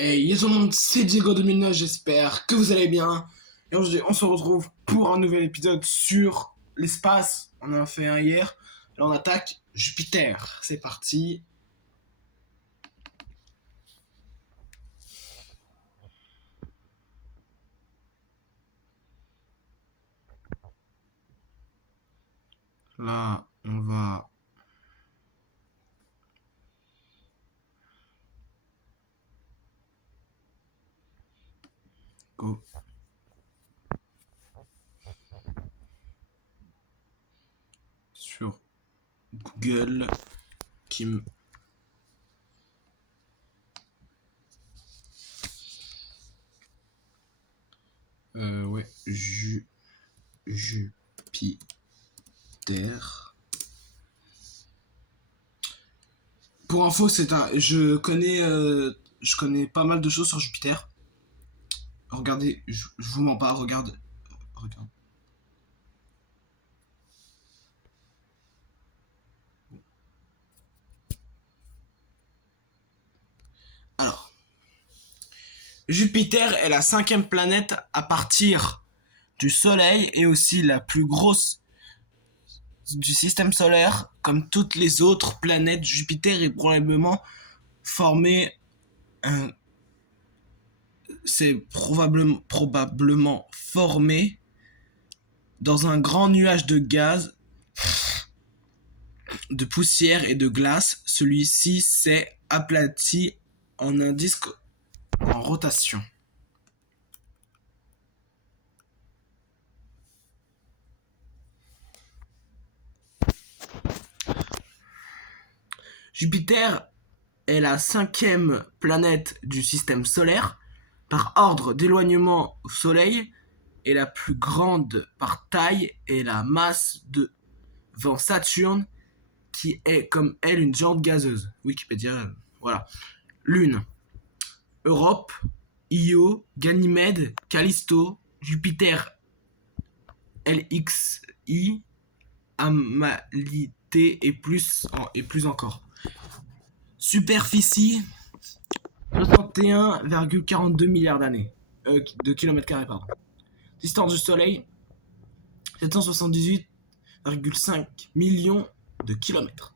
Hey, tout le monde, c'est Diego 2009, j'espère que vous allez bien. Et aujourd'hui, on se retrouve pour un nouvel épisode sur l'espace. On en a fait un hier. Là, on attaque Jupiter. C'est parti. Là, on va... Go. Sur Google qui me... Ouais, Jupiter. Pour info, je connais pas mal de choses sur Jupiter. Regardez, je vous mens pas, regarde. Alors, Jupiter est la 5e planète à partir du Soleil et aussi la plus grosse du système solaire. Comme toutes les autres planètes, Jupiter est probablement formé, euh, c'est probablement formé dans un grand nuage de gaz, de poussière et de glace. Celui-ci s'est aplati en un disque en rotation. Jupiter est la 5e planète du système solaire par ordre d'éloignement au Soleil et la plus grande par taille et la masse devant Saturne qui est comme elle une géante gazeuse. Wikipédia, voilà. Lune, Europe, Io, Ganymède, Callisto, Jupiter, LXI, Amalité et plus encore. Superficie 61,42 milliards d'années. De kilomètres carrés, pardon. Distance du Soleil 778,5 millions de kilomètres.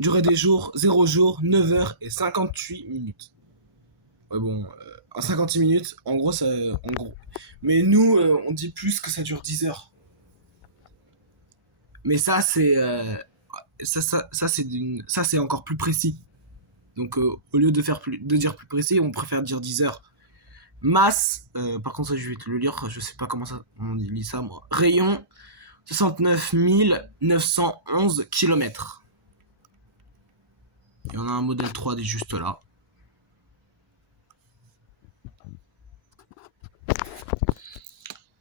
Durée des jours 0 jours, 9 heures et 58 minutes. Ouais, bon, en 56 minutes, en gros, ça. En gros. Mais nous, on dit plus que ça dure 10 heures. Mais ça, c'est. Ça, c'est encore plus précis. Donc, au lieu de dire plus précis, on préfère dire 10 heures. Masse, par contre, ça, je vais te le lire, je sais pas comment ça, on lit ça, moi. Rayon, 69 911 km. Et on a un modèle 3D juste là.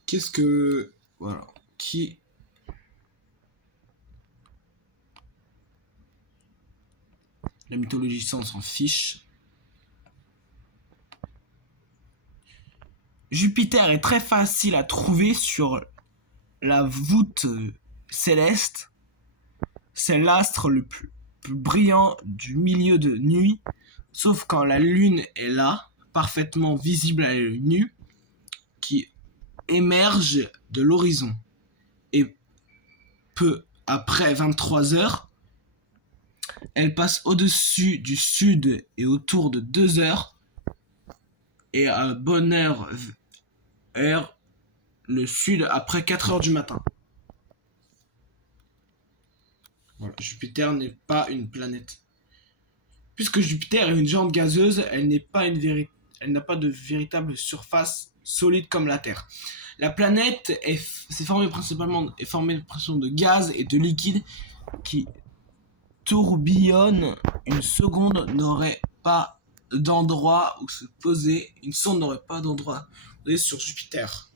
Qu'est-ce que... Voilà. Qui... La mythologie, ça, on s'en fiche. Jupiter est très facile à trouver sur la voûte céleste. C'est l'astre le plus brillant du milieu de nuit, sauf quand la lune est là, parfaitement visible à l'œil nu, qui émerge de l'horizon. Et peu après 23 heures, elle passe au-dessus du sud et autour de 2 heures, et à bonne heure le sud après 4 heures du matin. Voilà, Jupiter n'est pas une planète. Puisque Jupiter est une géante gazeuse, elle n'a pas de véritable surface solide comme la Terre. La planète est formée principalement de gaz et de liquide qui tourbillonnent. Une seconde n'aurait pas d'endroit où se poser. Une sonde n'aurait pas d'endroit sur Jupiter,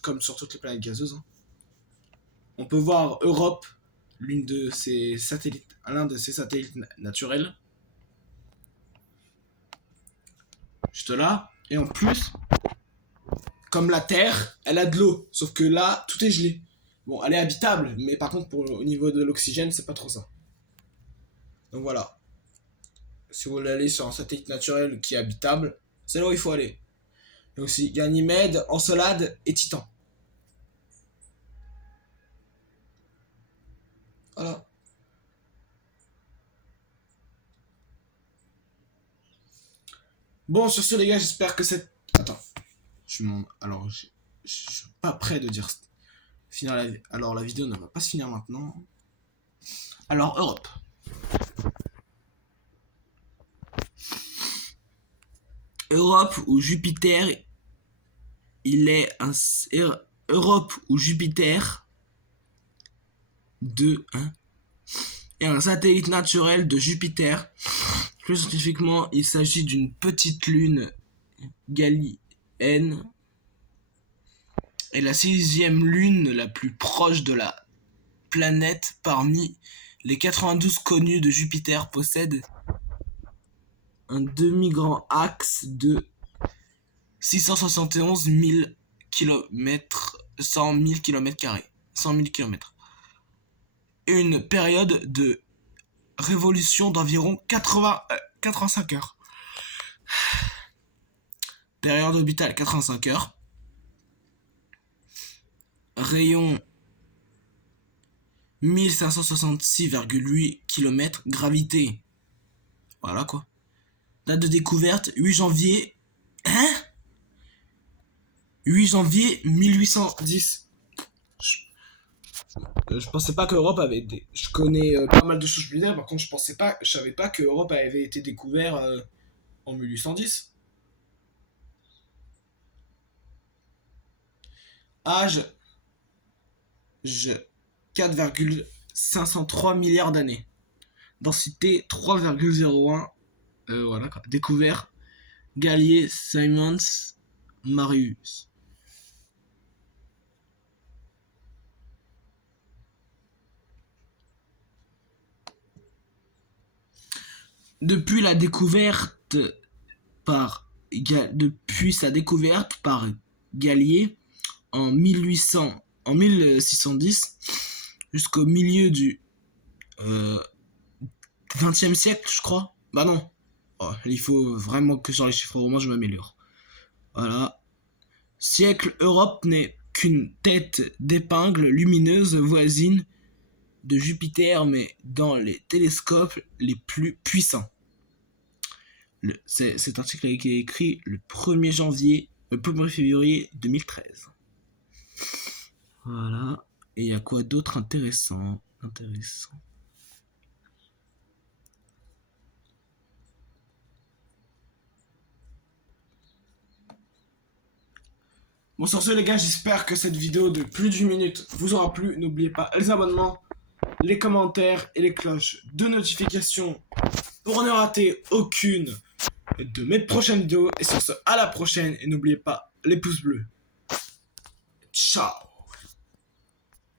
comme sur toutes les planètes gazeuses. On peut voir Europe, l'un de ses satellites naturels. Juste là. Et en plus, comme la Terre, elle a de l'eau. Sauf que là, tout est gelé. Bon, elle est habitable, mais par contre, au niveau de l'oxygène, c'est pas trop ça. Donc voilà. Si vous voulez aller sur un satellite naturel qui est habitable, c'est là où il faut aller. Et aussi Ganymède, Encelade et Titan. Voilà. Bon, sur ce les gars, j'espère que cette... Attends. Alors, je suis pas prêt de dire... Alors, la vidéo ne va pas se finir maintenant. Alors, Europe. Europe ou Jupiter, il est un... Europe ou Jupiter est un satellite naturel de Jupiter. Plus scientifiquement, il s'agit d'une petite lune galiléenne et la 6e lune la plus proche de la planète parmi les 92 connues de Jupiter. Possède un demi-grand axe de 671 000 km, 100 000 km², 100 000 km. Une période de révolution d'environ 85 heures. Période orbitale 85 heures. Rayon 1566,8 km. Gravité. Voilà quoi. Date de découverte 8 janvier. 8 janvier 1810. Je pensais pas qu'Europe avait été... Je connais pas mal de choses militaires, par contre je savais pas que Europe avait été découvert en 1810. Âge 4,503 milliards d'années. Densité 3,01. Voilà quoi. Découvert Gallier, Simons, Marius. Depuis sa découverte par Gallier en 1610 jusqu'au milieu du 20e siècle, je crois. Bah non. Oh, il faut vraiment que sur les chiffres romains je m'améliore. Voilà. Siècle, Europe n'est qu'une tête d'épingle lumineuse voisine de Jupiter, mais dans les télescopes les plus puissants. Cet article a été écrit le 1er février 2013. Voilà. Et il y a quoi d'autre intéressant? Bon, sur ce les gars, j'espère que cette vidéo de plus d'1 minute vous aura plu. N'oubliez pas les abonnements, les commentaires et les cloches de notification pour ne rater aucune de mes prochaines vidéos. Et sur ce, à la prochaine. Et n'oubliez pas les pouces bleus. Ciao.